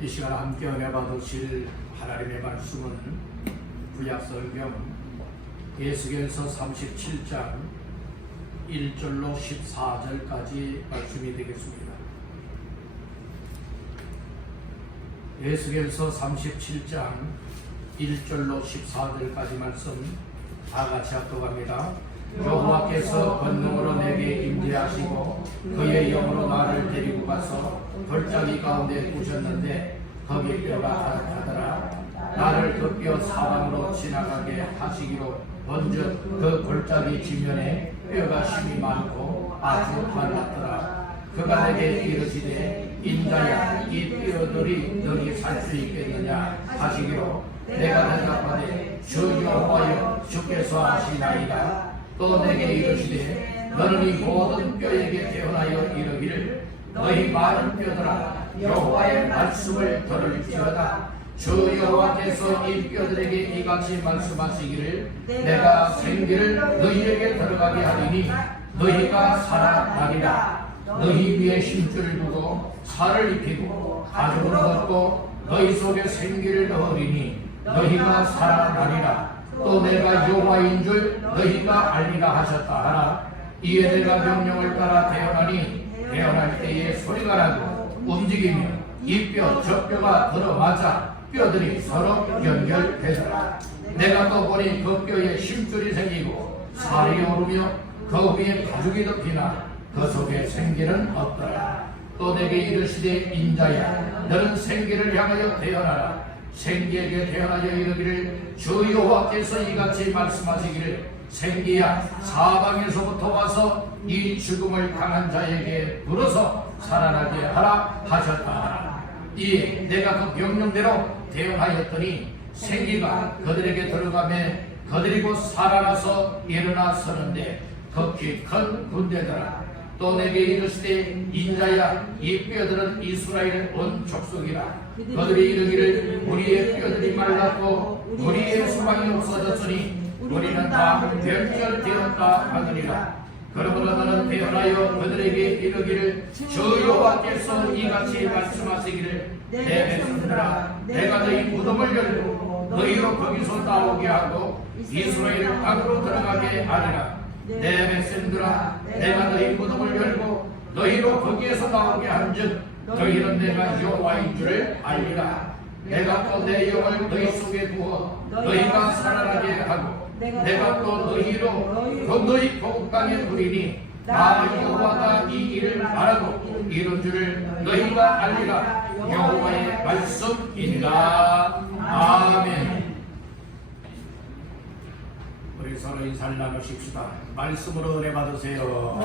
이 시간 함께 은혜 받으실 하나님의 말씀은 구약성경 에스겔서 37장 1절로 14절까지 말씀이 되겠습니다. 에스겔서 37장 1절로 14절까지 말씀 다 같이 합독합니다. 여호와께서 권능으로 내게 임재하시고 그의 영으로 나를 데리고 가서 골짜기 가운데 두셨는데 거기 뼈가 가득하더라. 나를 그 뼈 사방으로 지나가게 하시기로 본즉 그 골짜기 지면에 뼈가 심이 많고 아주 말랐더라. 그가 내게 이르시되 인자야 이 뼈들이 너희 살 수 있겠느냐 하시기로 내가 대답하되 주 여호와여 주께서 하시나이다. 또 내게 이르시되 너는 이 모든 뼈에게 태어나여 이르기를 너희 많은 뼈들아 여호와의 말씀을 들을지어다. 주 여호와께서 이 뼈들에게 이같이 말씀하시기를 내가 생기를 너희에게 들어가게 하리니 너희가 살아나리라. 너희 위에 힘줄을 두고 살을 입히고 가죽을 벗고 너희 속에 생기를 넣으리니 너희가 살아나리라. 또 내가 여호와인 줄 너희가 알리라 하셨다 하라. 이에 내가 명령을 따라 태어나니 태어날 때에 소리가 나고 움직이며 이 뼈 저 뼈가 들어맞아 뼈들이 서로 연결되더라. 내가 또 보니 그 뼈에 힘줄이 생기고 살이 오르며 그 위에 가죽이 덮이나 그 속에 생기는 없더라. 또 내게 이르시되 인자야 너는 생기를 향하여 태어나라. 생기에게 태어나여 이르기를 주 여호와께서 이같이 말씀하시기를 생기야 사방에서부터 와서 이 죽음을 당한 자에게 불어서 살아나게 하라 하셨다. 이에 내가 그 명령대로 대응하였더니 생기가 그들에게 들어가매 그들이 곧 살아나서 일어나 서는데 극히 큰 군대더라. 또 내게 이르시되 인자야 이 뼈들은 이스라엘 온 족속이라. 그들이 이르기를 우리의 뼈들이 말랐고 우리의 수방이 없어졌으니 우리는 다 결절되었다 하느니라. 그러므로 너는 태어나여 그들에게 이르기를 주 여호와께서 이같이 말씀하시기를 내 백성들아 내가 너희 무덤을 열고 너희로 거기서 나오게 하고 이스라엘 땅으로 들어가게 하리라. 내 백성들아 내가 너희 무덤을 열고 너희로 거기에서 나오게 한즉 너희는 내가 여호와인 줄을 알리라. 내가 또 내 영을 너희 속에 부어 너희가 살아나게 하고 내가 또 너희로 그 너희 고국 땅에 부리니 나 여호와가 이 일을 알아도 이룬 줄을 너희가 알리라. 여호와의 말씀이니라. 아멘. 우리 서로 인사를 나누십시다. 말씀으로 은혜 받으세요.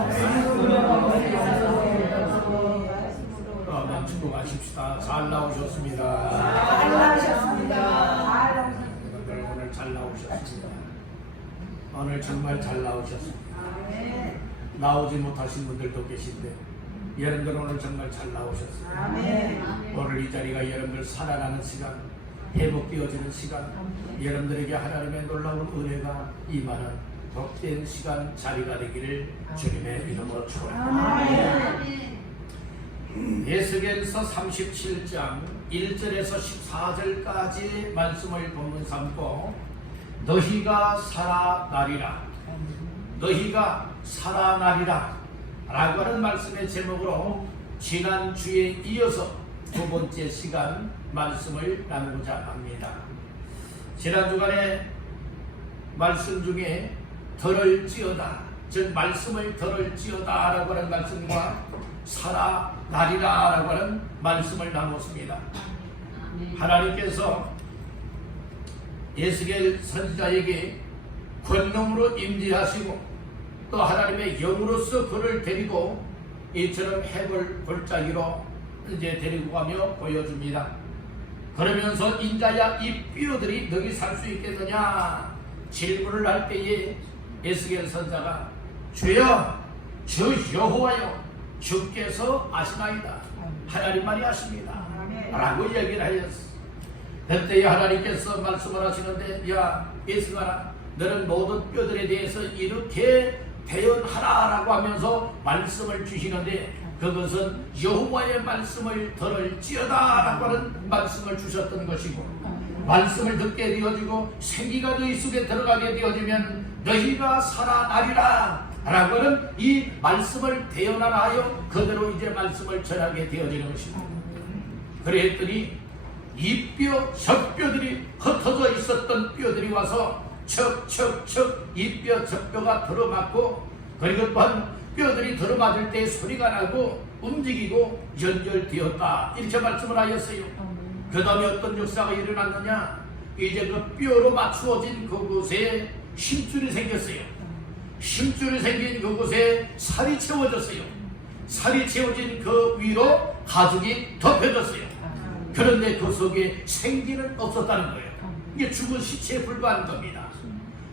그러면 축복하십시다. 잘 나오셨습니다. 잘 나오셨습니다. 오늘 잘 나오셨습니다. 오늘 정말 잘 나오셨습니다. 나오지 못하신 분들도 계신데 여러분들 오늘 정말 잘 나오셨습니다. 오늘 이 자리가 여러분들 살아가는 시간, 회복되어지는 시간, 여러분들에게 하나님의 놀라운 은혜가 임하는 복된 시간 자리가 되기를 주님의 이름으로 축원합니다. 에스겔서 37장 1절에서 14절까지 말씀을 본문 삼고 너희가 살아나리라, 너희가 살아나리라 라고 하는 말씀의 제목으로 지난주에 이어서 두 번째 시간 말씀을 나누고자 합니다. 지난 주간에 말씀 중에 들을지어다, 즉 말씀을 들을지어다 라고 하는 말씀과 살아나리라 라고 하는 말씀을 나눴습니다. 하나님께서 에스겔 선지자에게 권능으로 임재하시고 또 하나님의 영으로서 그를 데리고 이처럼 해골 골짜기로 이제 데리고 가며 보여줍니다. 그러면서 인자야 이 뼈들이 너희 살 수 있겠느냐 질문을 할 때에 에스겔 선지자가 주여 주 여호와여 주께서 아시나이다. 하나님만이 아십니다 라고 얘기를 하였어. 그때에 하나님께서 말씀을 하시는데 야 에스겔아 너는 모든 뼈들에 대해서 이렇게 대언하라 라고 하면서 말씀을 주시는데 그것은 여호와의 말씀을 들을지어다라고 하는 말씀을 주셨던 것이고, 말씀을 듣게 되어지고 생기가 너희 속에 들어가게 되어지면 너희가 살아나리라 라고 하는 이 말씀을 대언하라 하여 그대로 이제 말씀을 전하게 되어지는 것입니다. 그랬더니 이 뼈, 젖뼈들이 흩어져 있었던 뼈들이 와서 척척척 이 뼈, 젖뼈가 들어맞고, 그리고 또한 뼈들이 들어맞을 때 소리가 나고 움직이고 연결되었다, 이렇게 말씀을 하였어요. 그 다음에 어떤 역사가 일어났느냐, 이제 그 뼈로 맞추어진 그곳에 힘줄이 생겼어요. 힘줄이 생긴 그곳에 살이 채워졌어요. 살이 채워진 그 위로 가죽이 덮여졌어요. 그런데 그 속에 생기는 없었다는 거예요. 이게 죽은 시체에 불과한 겁니다.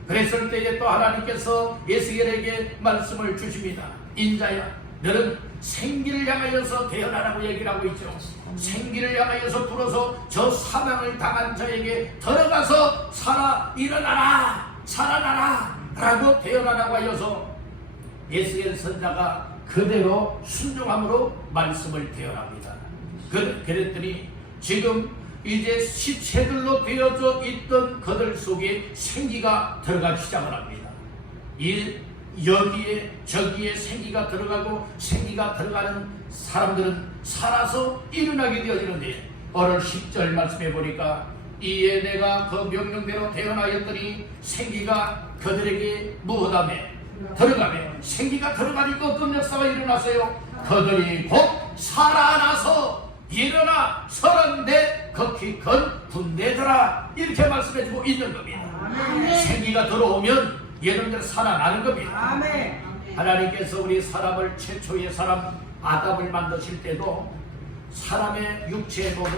그랬을 때에 또 하나님께서 에스겔에게 말씀을 주십니다. 인자야, 너는 생기를 향하여서 대언하라고 얘기를 하고 있죠. 생기를 향하여서 불어서 저 사망을 당한 자에게 들어가서 살아 일어나라, 살아나라 라고 대언하라고 하여서 에스겔 선자가 그대로 순종함으로 말씀을 대언합니다. 그랬더니 지금 이제 시체들로 되어져 있던 그들 속에 생기가 들어가기 시작을 합니다. 여기에 저기에 생기가 들어가고, 생기가 들어가는 사람들은 살아서 일어나게 되어지는데, 오늘 10절 말씀해 보니까 이에 내가 그 명령대로 태어나였더니 생기가 그들에게 무엇하매 들어가매, 생기가 들어가니까 어떤 역사가 일어났어요. 그들이 곧 살아나서 일어나 서는데 극히 큰 군대더라, 이렇게 말씀해주고 있는 겁니다. 생기가 들어오면 여러분들 살아나는 겁니다. 아멘. 하나님께서 우리 사람을, 최초의 사람 아담을 만드실 때도 사람의 육체의 몸은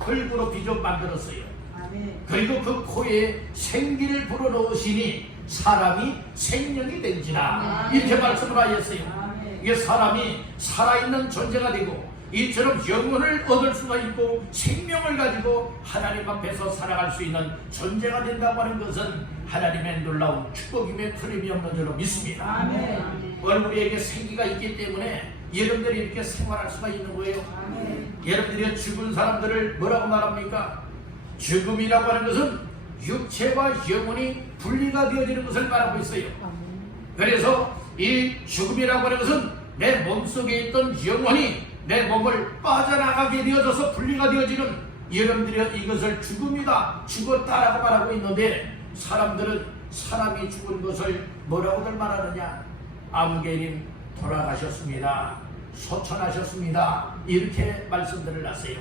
흙으로 비좀 만들었어요. 아멘. 그리고 그 코에 생기를 불어넣으시니 사람이 생명이 된지라, 이렇게 말씀을 하였어요. 이게 사람이 살아있는 존재가 되고 이처럼 영혼을 얻을 수가 있고 생명을 가지고 하나님 앞에서 살아갈 수 있는 존재가 된다고 하는 것은 하나님의 놀라운 축복임에 틀림이 없는 줄로 믿습니다. 아멘. 우리에게 생기가 있기 때문에 여러분들이 이렇게 생활할 수가 있는 거예요. 아멘. 여러분들이 죽은 사람들을 뭐라고 말합니까? 죽음이라고 하는 것은 육체와 영혼이 분리가 되어지는 것을 말하고 있어요. 그래서 이 죽음이라고 하는 것은 내 몸속에 있던 영혼이 내 몸을 빠져나가게 되어져서 분리가 되어지는, 여러분들이 이것을 죽음이다, 죽었다라고 말하고 있는데, 사람들은 사람이 죽은 것을 뭐라고들 말하느냐? 아무개님 돌아가셨습니다, 소천하셨습니다, 이렇게 말씀들을 하세요.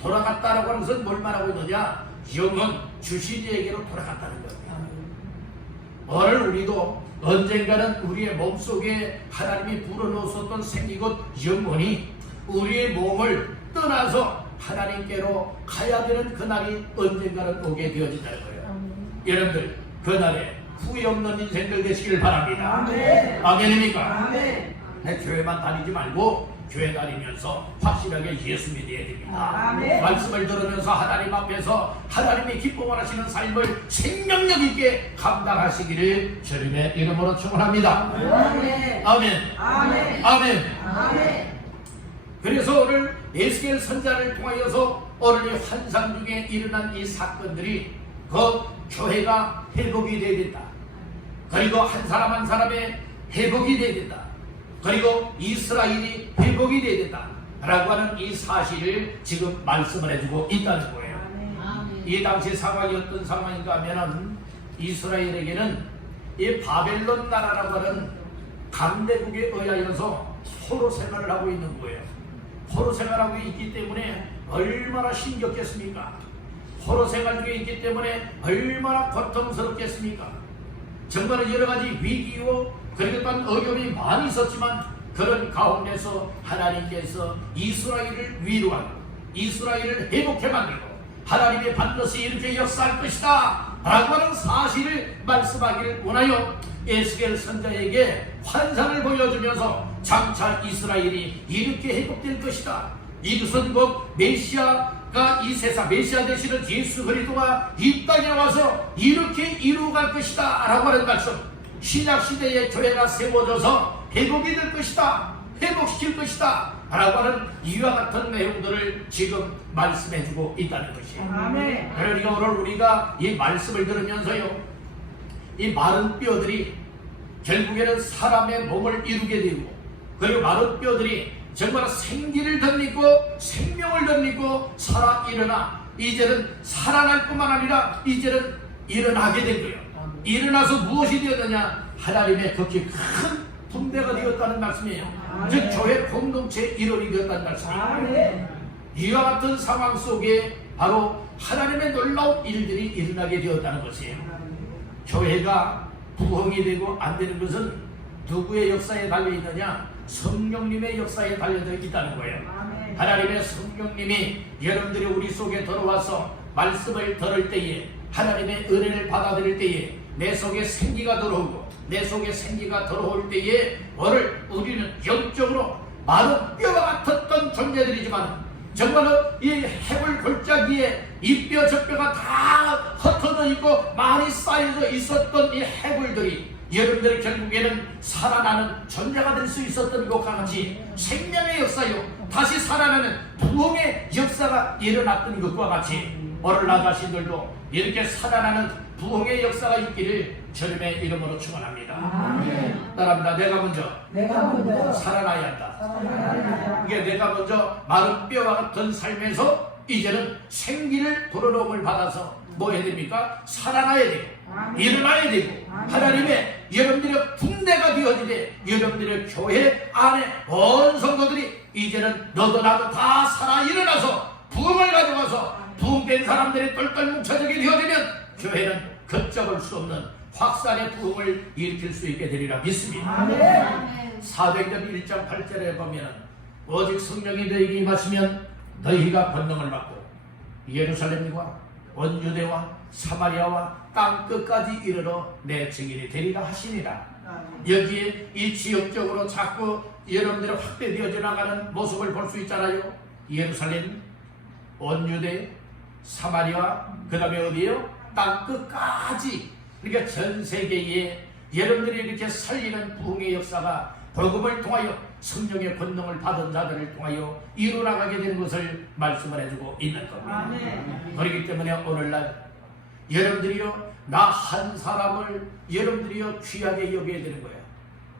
돌아갔다라고 하는 것은 뭘 말하고 있느냐? 영혼 주시지에게로 돌아갔다는 겁니다. 오늘 우리도 언젠가는 우리의 몸속에 하나님이 불어넣었던 생기고 영혼이 우리의 몸을 떠나서 하나님께로 가야 되는 그날이 언젠가는 오게 되어진다는 거예요. 여러분들 그날에 후회 없는 인생들 되시길 바랍니다. 아멘. 아멘입니까? 아멘. 내 교회만 다니지 말고 교회 다니면서 확실하게 예수 믿어야 됩니다. 아멘. 말씀을 들으면서 하나님 앞에서 하나님이 기뻐하시는 삶을 생명력 있게 감당하시기를 주님의 이름으로 축원합니다. 아멘. 아멘. 아멘. 아멘. 아멘. 그래서 오늘 에스겔 선자를 통하여서 오늘 이 환상 중에 일어난 이 사건들이 그 교회가 회복이 되어야 된다. 그리고 한 사람 한 사람의 회복이 되어야 된다. 그리고 이스라엘이 회복이 되어야 된다 라고 하는 이 사실을 지금 말씀을 해주고 있다는 거예요. 이 당시 상황이 어떤 상황인가 하면은 이스라엘에게는 이 바벨론 나라라고 하는 강대국에 의하여서 포로 생활을 하고 있는 거예요. 포로 생활하고 있기 때문에 얼마나 힘겹겠습니까? 포로 생활 중에 있기 때문에 얼마나 고통스럽겠습니까? 정말 여러 가지 위기요, 그리고 또한 어려움이 많이 있었지만 그런 가운데서 하나님께서 이스라엘을 위로하고 이스라엘을 회복해 만들고 하나님이 반드시 이렇게 역사할 것이다 라고 하는 사실을 말씀하기를 원하여 에스겔 선자에게 환상을 보여주면서 장차 이스라엘이 이렇게 회복될 것이다. 이것은 곧 메시아가 이 세상, 메시아 되시는 예수 그리스도가 이 땅에 와서 이렇게 이루어갈 것이다 라고 하는 말씀. 신약시대의 교회가 세워져서 회복이 될 것이다, 회복시킬 것이다 라고 하는 이와 같은 내용들을 지금 말씀해주고 있다는 것이에요. 아멘. 그러니까 오늘 우리가 이 말씀을 들으면서요, 이 마른 뼈들이 결국에는 사람의 몸을 이루게 되고, 그리고 마른 뼈들이 정말 생기를 덧입고 생명을 덧입고 살아 일어나 이제는 살아날 뿐만 아니라 이제는 일어나게 된 거예요. 일어나서 무엇이 되었느냐? 하나님의 극히 큰 분배가 되었다는 말씀이에요. 즉 교회 공동체의 일원이 되었다는 말씀이에요. 아멘. 이와 같은 상황 속에 바로 하나님의 놀라운 일들이 일어나게 되었다는 것이에요. 교회가 부흥이 되고 안 되는 것은 누구의 역사에 달려있느냐? 성령님의 역사에 달려져 있다는 거예요. 아멘. 하나님의 성령님이 여러분들이 우리 속에 들어와서 말씀을 들을 때에, 하나님의 은혜를 받아들일 때에 내 속에 생기가 들어오고, 내 속에 생기가 들어올 때에 오늘 우리는 영적으로 마른 뼈와 같았던 존재들이지만 정말로 이 해골 골짜기에 이 뼈 저 뼈가 다 흩어져 있고 많이 쌓여져 있었던 이 해골들이 여러분들이 결국에는 살아나는 존재가 될 수 있었던 것과 같이 생명의 역사요, 다시 살아나는 부흥의 역사가 일어났던 것과 같이 오늘 나 자신들도 이렇게 살아나는 부흥의 역사가 있기를 주님의 이름으로 축원합니다. 아멘. 따라합니다. 내가 먼저 살아나야 한다. 이게 내가 먼저 마른 뼈와 같은 삶에서 이제는 생기를 불어넣음을 받아서 뭐 해야 됩니까? 살아나야 되고 일어나야 되고 하나님의 여러분들의 군대가 되어지되 여러분들의 교회 안에 온 성도들이 이제는 너도 나도 다 살아 일어나서 부흥을 가져와서 부흥된 사람들이 똘똘 뭉쳐지게 되어지면 교회는 걷잡을 수 없는 확산의 부흥을 일으킬 수 있게 되리라 믿습니다. 아멘. 사도행전 1장 8절에 보면 오직 성령이 너희에게 임하시면 너희가 권능을 받고 예루살렘과 온 유대와 사마리아와 땅 끝까지 이르러 내 증인이 되리라 하시니라. 여기에 이 지역적으로 자꾸 여러분들이 확대되어져 나가는 모습을 볼 수 있잖아요. 예루살렘, 온 유대, 사마리아, 그 다음에 어디에요? 땅 끝까지. 그러니까 전 세계에 여러분들이 이렇게 살리는 부흥의 역사가 복음을 통하여 성령의 권능을 받은 자들을 통하여 이루어나가게 되는 것을 말씀을 해주고 있는 겁니다. 아멘. 그렇기 때문에 오늘날 여러분들이요, 나 한 사람을 여러분들이요 귀하게 여겨야 되는 거예요.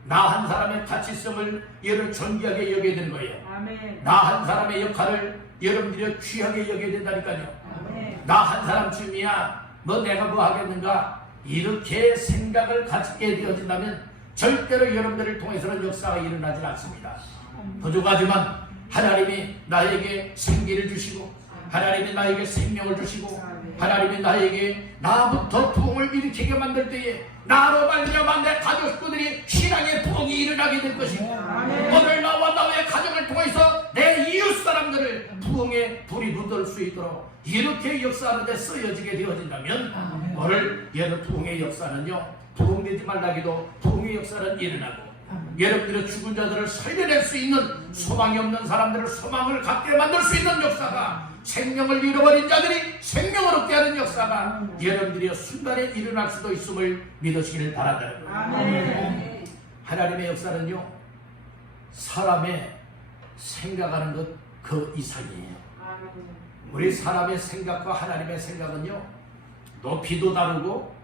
나 한 사람의 가치성을 여러분 존귀하게 여겨야 되는 거예요. 아멘. 나 한 사람의 역할을 여러분들이 귀하게 여겨야 된다니까요. 아멘. 나 한 사람쯤이야 뭐 내가 뭐 하겠는가 이렇게 생각을 갖게 되어진다면 절대로 여러분들을 통해서는 역사가 일어나지 않습니다. 부족하지만 하나님이 나에게 생기를 주시고 하나님이 나에게 생명을 주시고 하나님이 나에게 나부터 부흥을 일으키게 만들 때에 나로 말미암아 내 가족 식구들이 신앙의 부흥이 일어나게 될 것이고 오늘 나와 나의 가정을 통해서 내 이웃 사람들을 부흥의 불이 붙을 수 있도록 이렇게 역사하는 데 쓰여지게 되어진다면 오늘 여러 부흥의 역사는요, 부흥되지 말라기도 부흥의 역사는 일어나고 여러분들의 죽은 자들을 살려낼 수 있는 소망이 없는 사람들을 소망을 갖게 만들 수 있는 역사가, 생명을 잃어버린 자들이 생명을 얻게 하는 역사가 여러분들이 순간에 일어날 수도 있음을 믿으시기를 바란다는 거예요. 아멘. 하나님의 역사는요, 사람의 생각하는 것 그 이상이에요. 우리 사람의 생각과 하나님의 생각은요, 높이도 다르고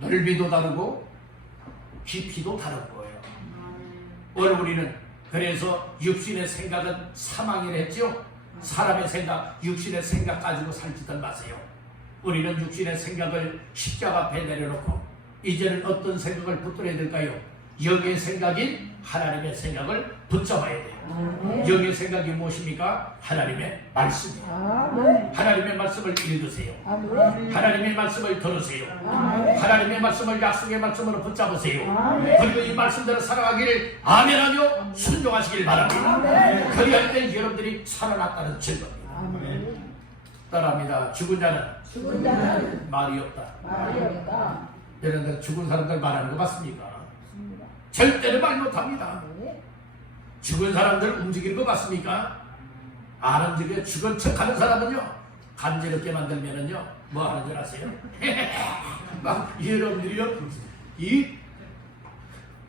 넓이도 다르고 깊이도 다른 거예요. 오늘 우리는 그래서 육신의 생각은 사망이라 했죠. 사람의 생각, 육신의 생각 가지고 살지들 마세요. 우리는 육신의 생각을 십자가 앞에 내려놓고 이제는 어떤 생각을 붙들어야 될까요? 영의 생각인 하나님의 생각을 붙잡아야 돼요. 영의 생각이 무엇입니까? 하나님의 말씀이에요. 하나님의 말씀을 읽으세요. 하나님의 말씀을 들으세요. 하나님의 말씀을 약속의 말씀으로 붙잡으세요. 그리고 이 말씀대로 살아가기를 아멘하며 순종하시길 바랍니다. 그리할 때 여러분들이 살아났다는 증거입니다. 따라합니다. 죽은 자는 말이 없다. 여러분들 죽은 사람들 말하는 거 맞습니까? 절대로 말 못합니다. 죽은 사람들 움직이는 거 맞습니까? 안 움직여. 죽은 척 하는 사람은요, 간지럽게 만들면은요, 뭐 하는 줄 아세요? 막 여러분들이요, 이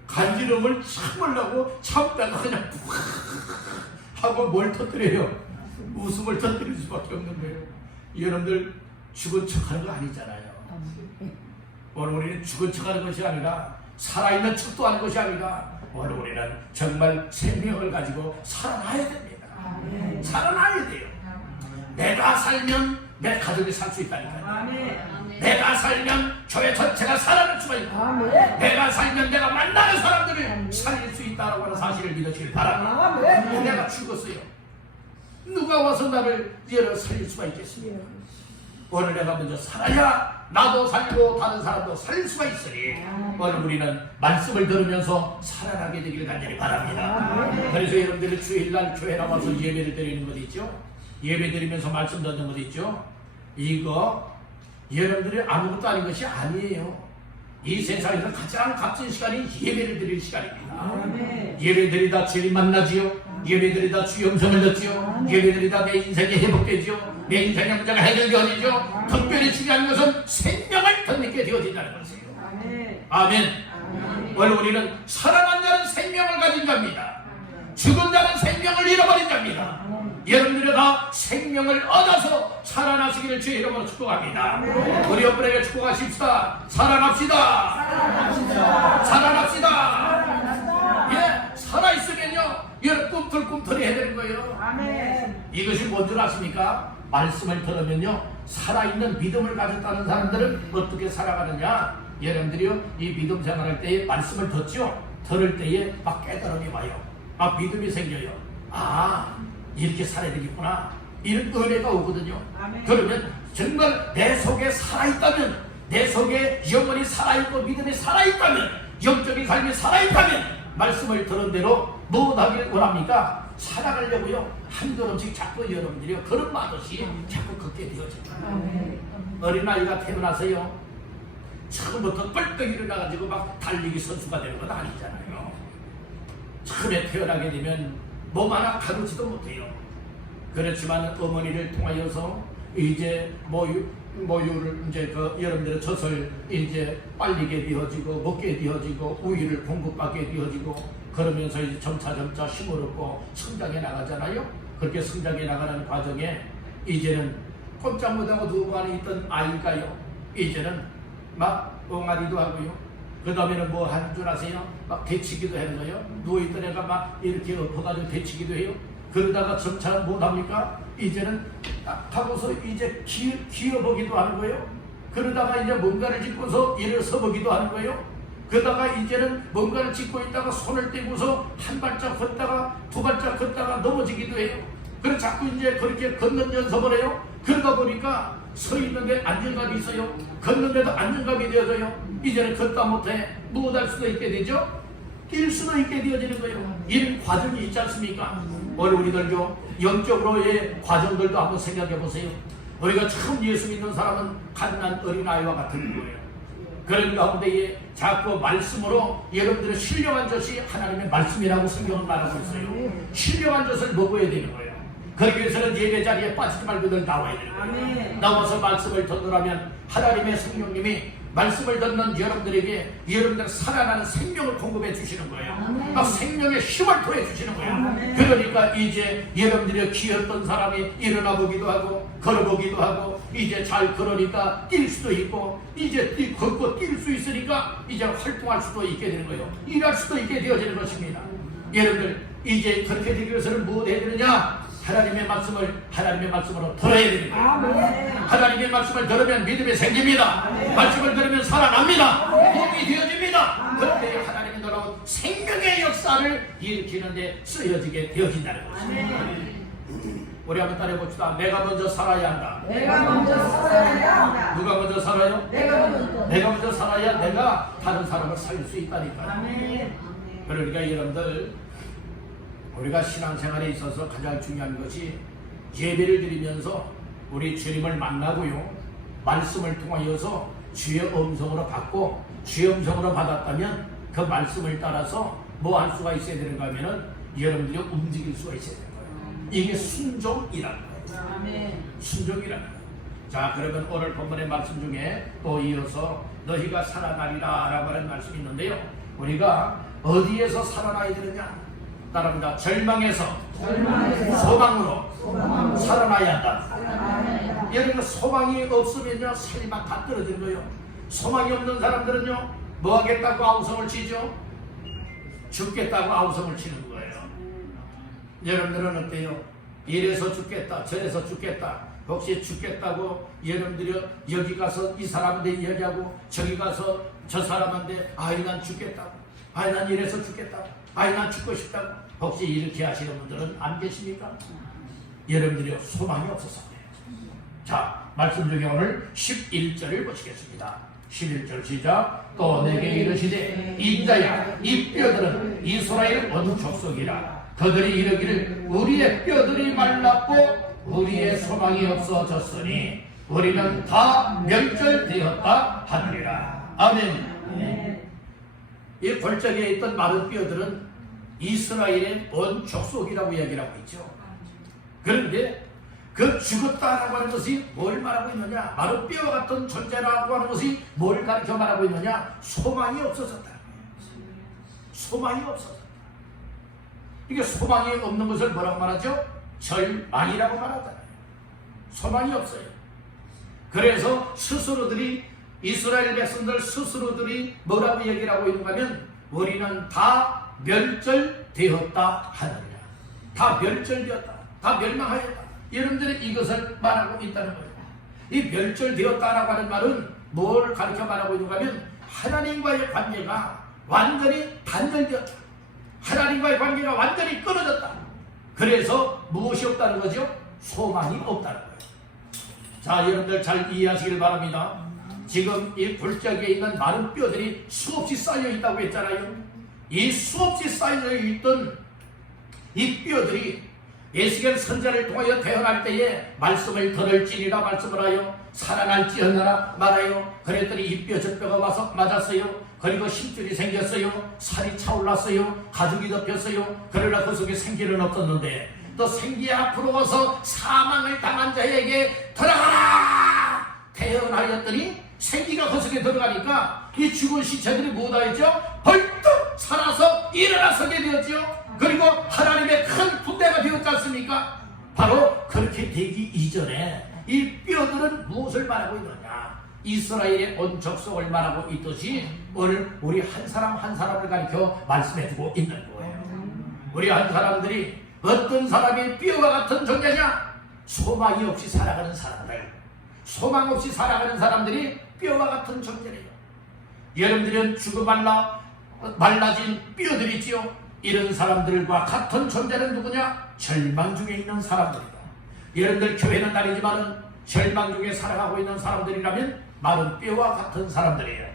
간지럼을 참으려고 참다가 그냥 푹 하고 뭘 터뜨려요? 웃음을 터뜨릴 수밖에 없는 거예요. 여러분들 죽은 척하는 거 아니잖아요. 오늘 우리는 죽은 척하는 것이 아니라 살아있는 척도 하는 것이 아니라 오늘 우리는 정말 생명을 가지고 살아나야 됩니다. 살아나야 돼요. 내가 살면 내 가족이 살 수 있다니까요. 내가 살면 교회 전체가 살아날 수가 있고 내가 살면 내가 만나는 사람들을 살릴 수 있다고 하는 사실을 믿으시길 바랍니다. 내가 죽었어요. 누가 와서 나를 살릴 수가 있겠습니까? 오늘 내가 먼저 살아야 나도 살고 다른 사람도 살릴 수가 있으니 오늘 우리는 말씀을 들으면서 살아나게 되기를 간절히 바랍니다. 그래서 여러분들이 주일날 교회 나와서 예배를 드리는 것 있죠? 예배 드리면서 말씀 듣는 것 있죠? 이거 여러분들이 아무것도 아닌 것이 아니에요. 이 세상에서 가장 값진 시간이 예배를 드릴 시간입니다. 예배 드리다 주님 만나지요. 예배 드리다 주의 음성을 듣지요. 예배 드리다 내 인생이 회복되지요. 내 인생의 문제가 해결되어지죠. 특별히 중요한 것은 생명을 덧입게 되어진다는 것이에요. 아멘. 오늘 우리는 살아난 자는 생명을 가진 자입니다. 죽은 자는 생명을 잃어버린 자입니다. 여러분들이 다 생명을 얻어서 살아나시기를 주의 이름으로 축복합니다. 우리 여러분에게 축복하십시다. 살아납시다. 살아납시다. 예, 살아있으면요 여러분 꿈틀꿈틀이 해야 되는 거예요. 이것이 뭔 줄 아십니까? 말씀을 들으면요 살아있는 믿음을 가졌다는 사람들은 어떻게 살아가느냐? 여러분들이요 이 믿음 생활할 때에 말씀을 듣죠. 들을 때에 막 깨달음이 와요. 막 믿음이 생겨요. 아, 이렇게 살아야 되겠구나. 이런 은혜가 오거든요. 그러면 정말 내 속에 살아있다면, 내 속에 영혼이 살아있고 믿음이 살아있다면, 영적인 삶이 살아있다면 말씀을 들은 대로 무엇하길 원합니까? 살아가려고요 한 걸음씩 자꾸 여러분들이 걸음마듯이 자꾸 걷게 되어집니다. 어린아이가 태어나서요 처음부터 뻘떡 일어나가지고 막 달리기 선수가 되는 건 아니잖아요. 처음에 태어나게 되면 몸 하나 가르치도 못해요. 그렇지만 어머니를 통하여서 이제 모유를 이제 여러분들의 젖을 이제 빨리게 되어지고 먹게 되어지고 우유를 공급받게 되어지고 그러면서 이제 점차 힘을 얻고 성장해 나가잖아요. 그렇게 성장해 나가는 과정에 이제는 꼼짝 못하고 누구 안에 있던 아이가요 이제는 막 엉아리도 하고요. 그 다음에는 뭐 하는 줄 아세요? 막 데치기도 하는 거예요. 누워있던 애가 막 이렇게 엎어가지고 데치기도 해요. 그러다가 점차 못합니까? 이제는 딱 하고서 이제 기어보기도 하는 거예요. 그러다가 이제 뭔가를 짚고서 일어서 보기도 하는 거예요. 그러다가 이제는 뭔가를 짚고 있다가 손을 떼고서 한 발짝 걷다가 두 발짝 걷다가 넘어지기도 해요. 그래서 자꾸 이제 그렇게 걷는 연습을 해요. 그러다 보니까 서 있는데 안정감이 있어요. 걷는데도 안정감이 되어져요. 이제는 걷다 못해 못할 수도 있게 되죠. 뛸 수도 있게 되어지는 거예요. 이런 과정이 있지 않습니까? 오늘 우리들도 영적으로의 과정들도 한번 생각해 보세요. 우리가 처음 예수 믿는 사람은 갓난 어린아이와 같은 거예요. 그런 가운데에 자꾸 말씀으로 여러분들의 신령한 젖이 하나님의 말씀이라고 성경은 말하고 있어요. 신령한 젖을 먹어야 되는 거예요. 그러기 위해서는 예배 자리에 빠지지 말고들 나와야 되는 거예요. 나와서 말씀을 듣노라면 하나님의 성령님이 말씀을 듣는 여러분들에게 여러분들 살아나는 생명을 공급해 주시는 거예요. 막 생명의 힘을 토해 주시는 거예요. 그러니까 이제 여러분들이 기었던 사람이 일어나 보기도 하고 걸어 보기도 하고 이제 잘 걸으니까 뛸 수도 있고 이제 걷고 뛸 수 있으니까 이제 활동할 수도 있게 되는 거예요. 일할 수도 있게 되어지는 것입니다. 여러분들 이제 그렇게 되기 위해서는 무엇 해야 되느냐? 하나님의 말씀으로 들어야 됩니다. 하나님의 말씀을 들으면 믿음이 생깁니다. 말씀을 들으면 살아납니다. 몸이 되어집니다. 그런데 하나님이 놀라운 생명의 역사를 일으키는데 쓰여지게 되어진다는 것입니다. 우리 한번 따라해봅시다. 내가 먼저 살아야 한다. 내가 먼저 살아야 한다. 누가 먼저 살아요? 내가 먼저 살아야 내가 다른 사람을 살릴 수 있다니까요. 그러니까 여러분들 우리가 신앙생활에 있어서 가장 중요한 것이 예배를 드리면서 우리 주님을 만나고요 말씀을 통하여서 주의 음성으로 받고 주의 음성으로 받았다면 그 말씀을 따라서 뭐 할 수가 있어야 되는가 하면은 여러분들이 움직일 수가 있어야 되는 거예요. 이게 순종이라는 거예요. 순종이라는 거예요. 자, 그러면 오늘 본문의 말씀 중에 또 이어서 너희가 살아나리라 라고 하는 말씀이 있는데요, 우리가 어디에서 살아나야 되느냐? 따라합니다. 절망에서 소망으로 살아나야 한다. 여러분, 소망이 없으면요, 살만 다 떨어지는 거예요. 소망이 없는 사람들은요, 뭐 하겠다고 아우성을 치죠? 죽겠다고 아우성을 치는 거예요. 여러분들은 어때요? 이래서 죽겠다, 저래서 죽겠다. 혹시 죽겠다고 여러분들이 여기 가서 이 사람한테 이야기하고 저기 가서 저 사람한테 아이 난 죽겠다고, 아이 난 이래서 죽겠다고, 아이 난 죽고 싶다고 혹시 이렇게 하시는 분들은 안 계십니까? 여러분들이 소망이 없어서 그래요. 자, 말씀 중에 오늘 11절을 보시겠습니다. 11절 시작. 또 내게 이르시되 인자야 이 뼈들은 이스라엘 온 족속이라. 그들이 이르기를 우리의 뼈들이 말랐고 우리의 소망이 없어졌으니 우리는 다 멸절되었다 하느니라. 아멘. 이 골짜기에 있던 마른 뼈들은 이스라엘의 온 족속이라고 이야기를 하고 있죠. 그런데 그 죽었다라고 하는 것이 뭘 말하고 있느냐? 마른 뼈와 같은 존재라고 하는 것이 뭘 가르쳐 말하고 있느냐? 소망이 없어졌다. 소망이 없어졌다. 이게 소망이 없는 것을 뭐라고 말하죠? 절망이라고 말하잖아요. 소망이 없어요. 그래서 스스로들이, 이스라엘 백성들 스스로들이 뭐라고 얘기를 하고 있는가 하면 우리는 다 멸절되었다 하느니라. 다 멸절되었다. 다 멸망하였다. 여러분들이 이것을 말하고 있다는 거예요. 이 멸절되었다라고 하는 말은 뭘 가르쳐 말하고 있는가 하면 하나님과의 관계가 완전히 단절되었다. 하나님과의 관계가 완전히 끊어졌다. 그래서 무엇이 없다는 거죠? 소망이 없다는 거예요. 자, 여러분들 잘 이해하시길 바랍니다. 지금 이 골짜기에 있는 마른 뼈들이 수없이 쌓여 있다고 했잖아요. 이 수없이 쌓여 있던 이 뼈들이 에스겔 선지자를 통하여 태어날 때에 말씀을 들을지니라 말씀을 하여 살아날지언나라 말하여 그랬더니 이 뼈 저 뼈가 와서 맞았어요. 그리고 힘줄이 생겼어요. 살이 차올랐어요. 가죽이 덮였어요. 그러나 그 속에 생기는 없었는데 또 생기 앞으로 와서 사망을 당한 자에게 들어가라 태어나였더니 생기가 그 속에 들어가니까 이 죽은 시체들이 뭐다 했죠? 벌떡 살아서 일어나서게 되었죠. 그리고 하나님의 큰 군대가 되었지 않습니까? 바로 그렇게 되기 이전에 이 뼈들은 무엇을 말하고 있느냐? 이스라엘의 온 족속을 말하고 있듯이 오늘 우리 한 사람 한 사람을 가리켜 말씀해주고 있는 거예요. 우리 한 사람들이 어떤 사람이 뼈와 같은 존재냐? 소망이 없이 살아가는 사람들, 소망 없이 살아가는 사람들이 뼈와 같은 존재래요. 여러분들은 죽어 말라진 뼈들이 있지요. 이런 사람들과 같은 존재는 누구냐? 절망 중에 있는 사람들이다. 여러분들 교회는 다니지만은 절망 중에 살아가고 있는 사람들이라면 마른 뼈와 같은 사람들이에요.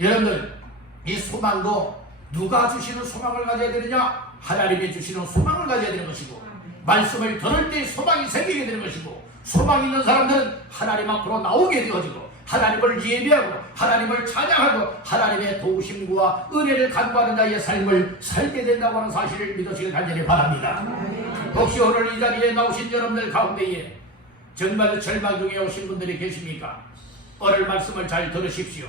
여러분들 이 소망도 누가 주시는 소망을 가져야 되느냐? 하나님이 주시는 소망을 가져야 되는 것이고 말씀을 들을 때 소망이 생기게 되는 것이고 소망 있는 사람들은 하나님 앞으로 나오게 되어지고 하나님을 예배하고 하나님을 찬양하고 하나님의 도우심과 은혜를 간구하는 자의 삶을 살게 된다고 하는 사실을 믿으시길 간절히 바랍니다. 혹시 오늘 이 자리에 나오신 여러분들 가운데에 정말 절망 중에 오신 분들이 계십니까? 오늘 말씀을 잘 들으십시오.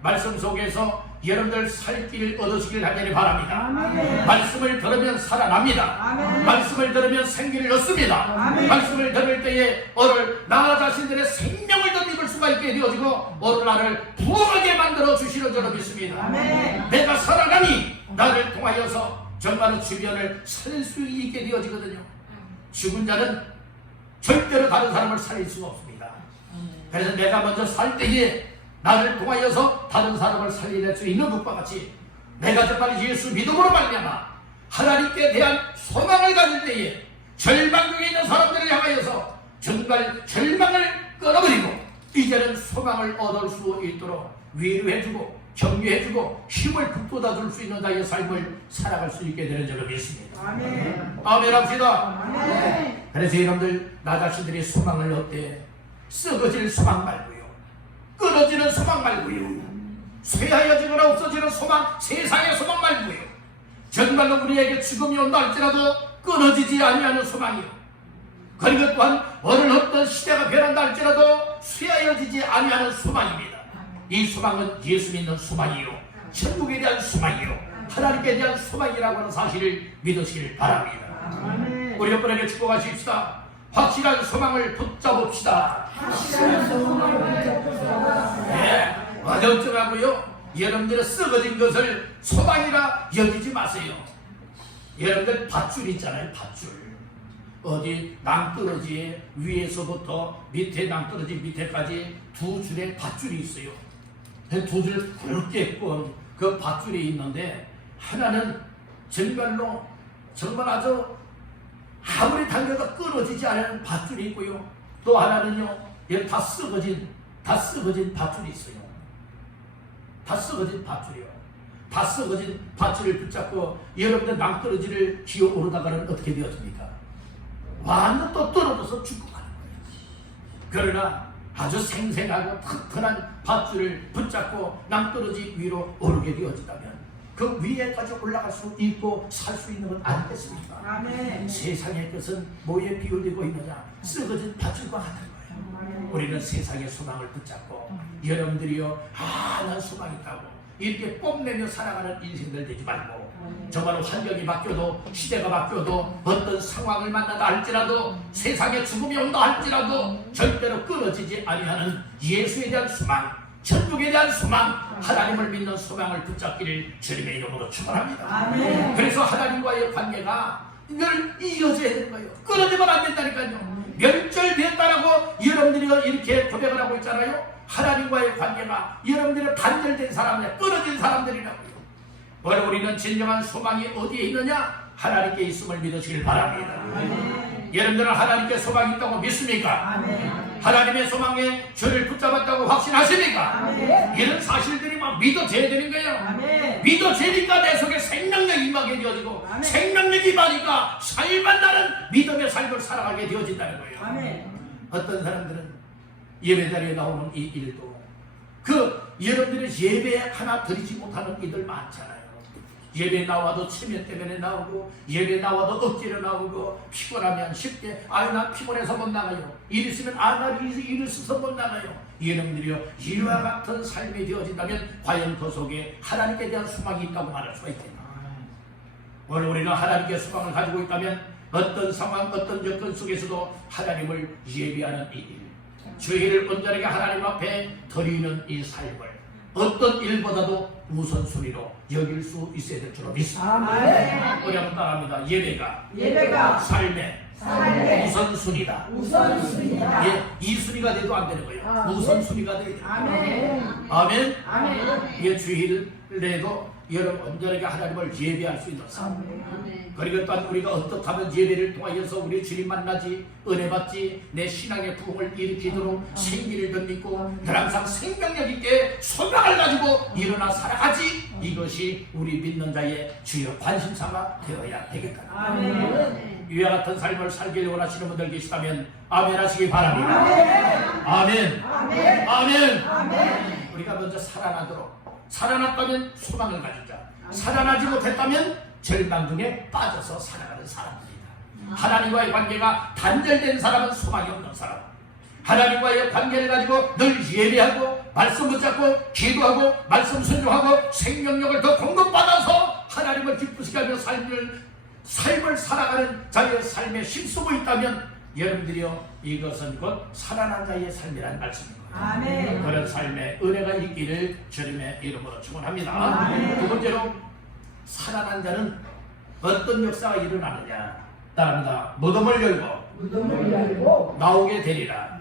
말씀 속에서 여러분들 살 길을 얻으시길 간절히 바랍니다. 아멘. 말씀을 들으면 살아납니다. 아멘. 말씀을 들으면 생기를 얻습니다. 아멘. 말씀을 들을 때에 오늘 나 자신들의 생명을 덧입을 수가 있게 되어지고 오늘 나를 부하게 만들어 주시는 줄로 믿습니다. 아멘. 내가 살아가니 나를 통하여서 정말 주변을 살릴 수 있게 되어지거든요. 죽은 자는 절대로 다른 사람을 살릴 수가 없습니다. 그래서 내가 먼저 살 때에 나를 통하여서 다른 사람을 살려낼 수 있는 것과 같이 내가 정말 예수 믿음으로 말미암아 하나님께 대한 소망을 가질 때에 절망 중에 있는 사람들을 향하여서 정말 절망을 끊어버리고 이제는 소망을 얻을 수 있도록 위로해주고 격려해주고 힘을 북돋아줄 수 있는 자의 삶을 살아갈 수 있게 되는 줄로 믿습니다. 아멘. 아멘 합시다. 아멘. 그래서 여러분들 나 자신들이 소망을 얻되 썩어질 소망 말고요, 끊어지는 소망 말고요, 쇠하여지거나 없어지는 소망, 세상의 소망 말고요, 정말로 우리에게 죽음이 온다 할지라도 끊어지지 아니하는 소망이요, 그리고 또한 어느 어떤 시대가 변한다 할지라도 쇠하여지지 아니하는 소망입니다. 이 소망은 예수 믿는 소망이요, 천국에 대한 소망이요, 하나님께 대한 소망이라고 하는 사실을 믿으시길 바랍니다. 우리 여러분에게 축복하십시다. 확실한 소망을 붙잡읍시다. 네, 어정쩡하고요. 여러분들의 썩어진 것을 소망이라 여기지 마세요. 여러분들 밧줄 있잖아요. 밧줄. 어디 낭떠러지에 위에서부터 밑에 낭떠러지 밑에까지 두 줄의 밧줄이 있어요. 두 줄 굵게 꼰 그 밧줄이 있는데 하나는 정말 아주 아무리 당겨도 끊어지지 않는 밧줄이 있고요. 또 하나는요, 여기 다 썩어진 밧줄이 있어요. 다 썩어진 밧줄이요. 다 썩어진 밧줄을 붙잡고 여러분들 낭떠러지를 기어 오르다가는 어떻게 되었습니까? 완전 또 떨어져서 죽고 가는 거예요. 그러나 아주 생생하고 튼튼한 밧줄을 붙잡고 낭떠러지 위로 오르게 되어진다면 그 위에까지 올라갈 수 있고 살 수 있는 건 아니겠습니까? 아멘. 세상의 것은 뭐에 비유되고 있느냐? 썩어진 밧줄과 같은 거예요. 우리는 세상의 소망을 붙잡고 여러분들이요, 난 소망 있다고 이렇게 뽐내며 살아가는 인생들 되지 말고 정말 환경이 바뀌어도 시대가 바뀌어도 어떤 상황을 만나다 할지라도 세상에 죽음이 온다 할지라도 절대로 끊어지지 아니하는 예수에 대한 소망, 천국에 대한 소망, 하나님을 믿는 소망을 붙잡기를 주님의 이름으로 축원합니다. 아멘. 그래서 하나님과의 관계가 늘 이어져야 되는 거예요. 끊어지면 안 된다니까요. 멸절됐다라고 여러분들이 이렇게 고백을 하고 있잖아요. 하나님과의 관계가 여러분들은 단절된 사람들, 끊어진 사람들이라고요. 오늘 우리는 진정한 소망이 어디에 있느냐? 하나님께 있음을 믿으시길 바랍니다. 아멘. 여러분들은 하나님께 소망이 있다고 믿습니까? 아멘. 하나님의 소망에 저를 붙잡았다고 확신하십니까? 아멘. 이런 사실들이 막 믿어져야 되는 거예요. 아멘. 믿어지니까 내 속에 생명력이 임하게 되어지고 아멘. 생명력이 임하니까 삶만 나는 믿음의 삶을 살아가게 되어진다는 거예요. 아멘. 어떤 사람들은 예배 자리에 나오는 이 일도 여러분들의 예배에 하나 드리지 못하는 이들 많잖아요. 예배 나와도 체면 때문에 나오고 예배 나와도 억지로 나오고 피곤하면 쉽게 나 피곤해서 못 나가요. 일 있으면 나 일 있어서 못 나가요. 여러분들이요, 이와 같은 삶이 되어진다면 과연 그 속에 하나님께 대한 소망이 있다고 말할 수가 있겠나? 오늘 우리는 하나님께 소망을 가지고 있다면 어떤 상황, 어떤 여건 속에서도 하나님을 예배하는 이 일, 주의를 온전하게 하나님 앞에 드리는 이 삶을 어떤 일보다도 우선순위로 여길 수 있어야 될 줄로 믿습니다. 아멘. 우리 한번 따라합니다. 예배가 삶의 우선순위다. 우선순위다. 예, 2순위가 돼도 안 되는 거예요. 우선순위가 돼야 돼요. 아멘. 아멘. 아멘. 예, 주일 내도 여러분 온전하게 하나님을 예배할 수 있는 삶. 그리고 또한 우리가 어떻게 하면 예배를 통하여서 우리 주님 만나지, 은혜 받지, 내 신앙의 부흥을 일으키도록 생기를 덧입고 늘 항상 생명력 있게 소망을 가지고 일어나 살아가지, 이것이 우리 믿는 자의 주요 관심사가 되어야 되겠다. 아멘. 이와 같은 삶을 살기를 원하시는 분들 계시다면 아멘 하시기 바랍니다. 아멘. 아멘. 아멘. 아멘. 우리가 먼저 살아났다면 소망을 가지자. 살아나지 못했다면 절망 중에 빠져서 살아가는 사람들이다. 하나님과의 관계가 단절된 사람은 소망이 없는 사람. 하나님과의 관계를 가지고 늘 예배하고 말씀 붙잡고 기도하고 말씀 순종하고 생명력을 더 공급받아서 하나님을 기쁘시게 하며 삶을 살아가는 자의 삶에 힘쓰고 있다면 여러분들이요, 이것은 곧 살아난 자의 삶이라는 말씀입니다. 아멘. 그런 삶에 은혜가 있기를 주님의 이름으로 축원합니다. 아멘. 두 번째로, 살아난 자는 어떤 역사가 일어나느냐? 따릅니다. 무덤을 열고 나오게 되리라.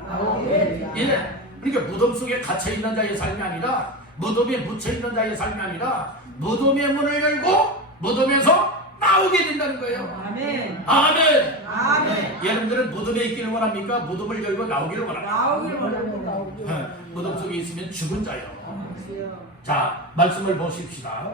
예, 그러니까 무덤 속에 갇혀 있는 자의 삶이 아니라, 무덤에 묻혀 있는 자의 삶이 아니라, 무덤의 문을 열고 무덤에서 나오게 된다는 거예요. 아멘. 아멘. 아멘. 여러분들은 무덤에 있기를 원합니까? 무덤을 열고 나오기를 원합니까? 나오길 원합니다. 무덤 속에 있으면 죽은 자요. 자, 말씀을 보십시다.